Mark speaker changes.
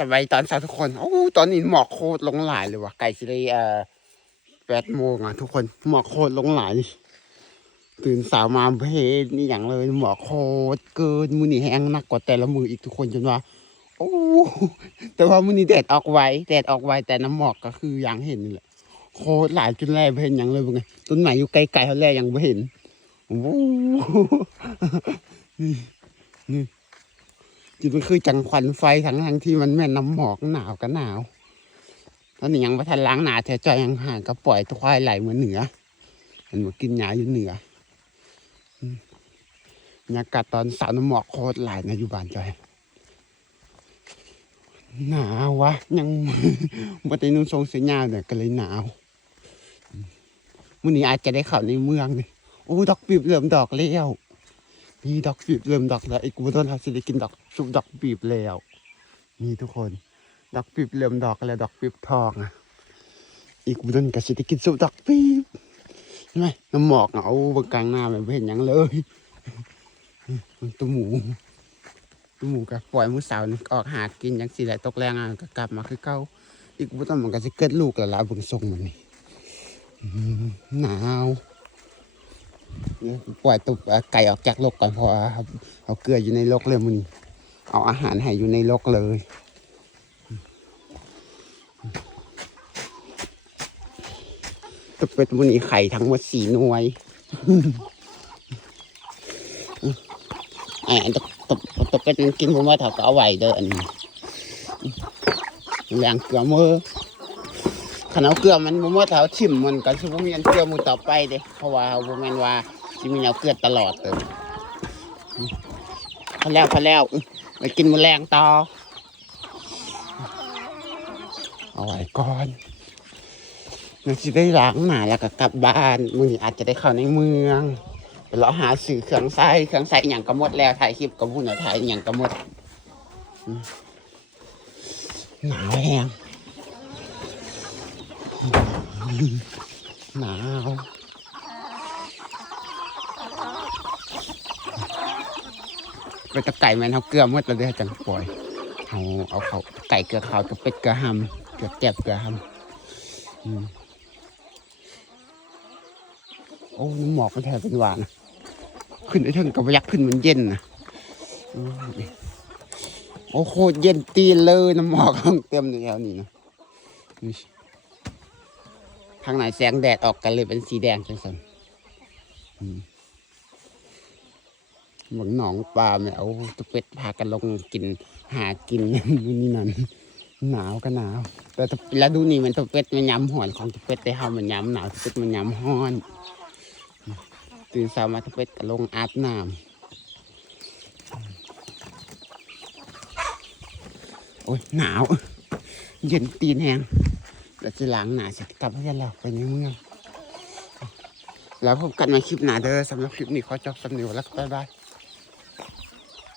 Speaker 1: สบายตอนเช้าทุกคนโอ้ตอนนี้หมอกโคตรลงหลายเลยว่ะ ไก่สิเลยเอ่อแปดโมงอะทุกคน หมอกโคตรลงหลาย ตื่นสาวมาเพศนี่อย่างเลย หมอกโคตรเกินมือนี่แห้งหนักกว่าแต่ละมืออีกทุกคนจนว่า โอ้ แต่ว่ามือนี้แดดออกไว แดดออกไวแต่น้ำหมอกก็คืออย่างเห็นนี่แหละ โคตรหลายจนแลเห็นอย่างเลยเป็นไง ต้นไหนอยู่ไกลๆเขาแลยังไม่เห็นโอ้นี่นี่ จิมันคือจังควันไฟทั้งทั้งที่มันแม่น้ำหมอกหนาวก็หนาวตอนนี้ยังไม่ทันล้างหนาแท้จอยยังห่างก็ปล่อยตัวควายไหลเหมือนเหนือเห็นว่ากินหญ้าอยู่เหนือบรรยากาศตอนสาวน้ำหมอกโคตรหลายนะอยู่บ้านจอยหนาววะยังบัได้นุ่งทรงเสียยาเนี่ยก็เลยหนาวอืมมื้อนี้อาจจะได้เข้าในเมืองนี่โอ้ดอกปีบเริ่มดอกแล้ว นี่ดอกปีบเริ่มดอกแล้วไอ้กูต้นเราจะได้กินดอกชุบดอกปีบแล้วนี่ทุกคน ดอกปีบเริ่มดอกแล้วดอกปีบทองอะอีกบุต้นก็จะได้กินสุบดอกปีบใช่ไหมน้ำหมอกเอาบนกลางหน้าไม่เห็นยังเลยมันตัวหมูตัวหมูก็ปล่อยมือสาวนออกหากินอยังสิแหละตกแรงอะก็กลับมาคือเก่าอีกบุต้นมันก็จะเกิดลูกแล้วล่ะเบิ่งทรงมันนี่หนาว นี่ปล่อยตัวไก่ออกจากโลกก่อนเพราะเอาเกลืออยู่ในโลกเลยมันเอาอาหารให้อยู่ในโลกเลยตบเป็ดมันนี้ไข่ทั้งหมดสี่หน่วยไอ้อันตบตบตบเป็ดมันกินผมว่าเถาก็เอาไหวเด้ออันนี้แรงเกลือมือ ขนาเกลือมันผมว่าเถาชิมมันกันซึ่มมีอันเกลือมือต่อไปเด้เพราะว่าผมแมนว่าจะมีเอาเกลือตลอดเลยพอแล้วพอแล้วไปกินมือแรงต่อเอาไว้ก่อนมันจะได้ล้างหมาแล้วก็กลับบ้านมือนี้อาจจะได้เข้าในเมืองไปเลาหาสื่อเครื่องใส่เครื่องใส่อหย่างก็หมดแล้วถ่ายคลิปกับผู้หน่อยถ่ายอหย่างก็หมดหนาวแห้ง หนาวไปตะไก่แมนเขาเกลือหมดแล้วเด้อจังปล่อยเอาเอาเขาไก่เกลือขาวกับเป็ดเกลือหำเกลือแก็บเกลือหำโอ้น้ำหมอกมันแทบเป็นหวานขึ้นไอ้เทิงกับยักขึ้นมันเย็นนะโอ้โคตรเย็นตีเลยน้ำหมอกเต็มอยู่แถวนี้นะ ทางไหนแสงแดดออกกันเลยเป็นสีแดงจังสันเหมือนหนองปลาเนี่ยเอาตุเป็ดพากันลงกินหากินนี่นั่นหนาวก็หนาว แต่แล้วดูนี่มันตัวเป็ดมันย้ำหอนของตัวเป็ดแต่เฮามันย้ำหนาวตัวเป็ดมันย้ำห้อนตื่นเช้ามาตัวเป็ดก็ลงอาบน้ำโอ้ยหนาว เย็นตีนแหง เดี๋ยวจะล้างหนาเสร็จกลับให้เราไปในเมืองแล้วพบกันในคลิปหนาเด้อสำหรับคลิปนี้ขอจบสำเนียวแล้วก็บ๊ายบาย